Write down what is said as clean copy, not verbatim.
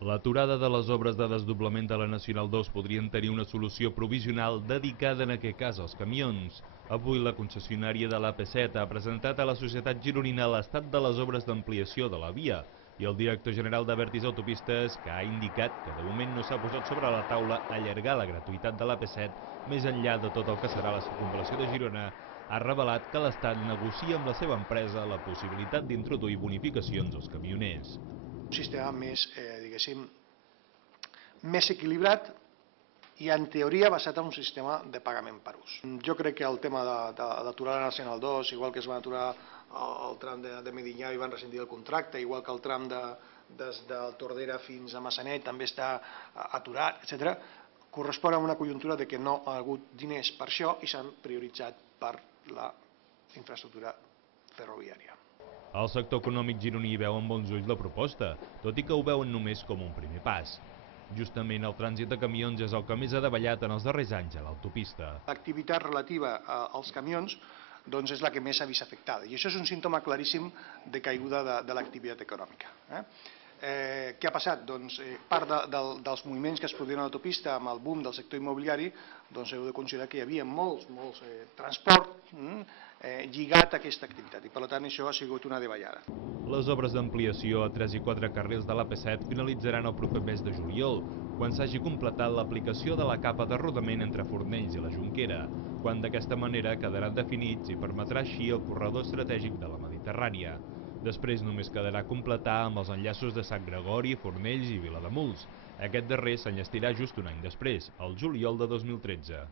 L'aturada de les obres de desdoblament de la Nacional 2 podrien tenir una solució provisional dedicada en aquest cas als camions. Avui la concessionària de l'AP7 ha presentat a la societat gironina l'estat de les obres d'ampliació de la via i el director general d'Abertis Autopistes, que ha indicat que de moment no s'ha posat sobre la taula allargar la gratuïtat de l'AP7 més enllà de tot el que serà la circunvalació de Girona, ha revelat que l'Estat negocia amb la seva empresa la possibilitat d'introduir bonificacions als camioners. Un sistema més, diguéssim, més equilibrat i en teoria basat en un sistema de pagament per ús. Jo crec que el tema d'aturar la Nacional 2, igual que es van aturar el tram de Medinyà i van rescindir el contracte, igual que el tram des de Tordera fins a Massanet també està aturat, etc., correspon a una conjuntura de que no ha hagut diners per això i s'han prioritzat per la infraestructura ferroviària. El sector econòmic gironí veu amb bons ulls la proposta, tot i que ho veuen només com un primer pas. Justament el trànsit de camions és el que més ha davallat en els darrers anys a l'autopista. L'activitat relativa als camions doncs és la que més s'ha vist afectada i això és un símptoma claríssim de caiguda de l'activitat econòmica. Què ha passat? Doncs part dels moviments que es produïen a l'autopista amb el boom del sector immobiliari, doncs heu de considerar que hi havia molts transport lligat a aquesta activitat i per tant això ha sigut una davallada. Les obres d'ampliació a 3 i 4 carrils de l'AP7 finalitzaran el proper mes de juliol, quan s'hagi completat l'aplicació de la capa de rodament entre Fornells i la Jonquera, quan d'aquesta manera quedaran definits i permetrà així el corredor estratègic de la Mediterrània. Després només quedarà completar amb els enllaços de Sant Gregori, Fornells i Vilademuls. Aquest darrer s'enllestirà just un any després, el juliol de 2013.